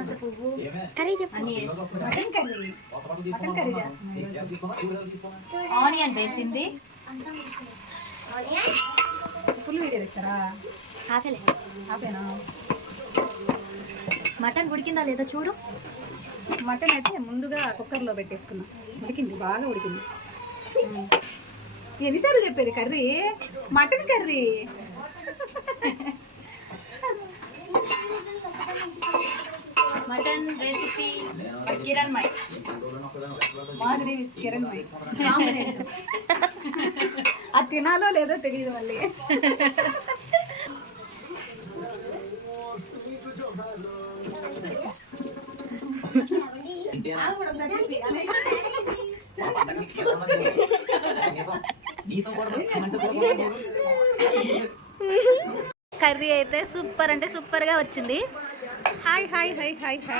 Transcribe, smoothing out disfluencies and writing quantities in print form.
అనాస పువ్వు కర్రీ చెప్పండి. మటన్ కర్రీ చేస్తున్నాం. ఆనియన్ వేసింది. ఫుల్ వీడియో ఇస్తారా? హాఫేలే. హాఫేనా? మటన్ ఉడికిందా లేదా చూడు. మటన్ అయితే ముందుగా కుక్కర్లో పెట్టేసుకున్నాం. ఉడికింది, బాగా ఉడికింది. ఎన్నిసార్లు చెప్పేది curry? Mutton curry. Mutton recipe Kiran my Madhuri Kiran my combination. అది తినాలో లేదో తెలియదు మళ్ళీ. కర్రీ అయితే సూపర్ అంటే సూపర్గా వచ్చింది. Hi hi hi hi hi.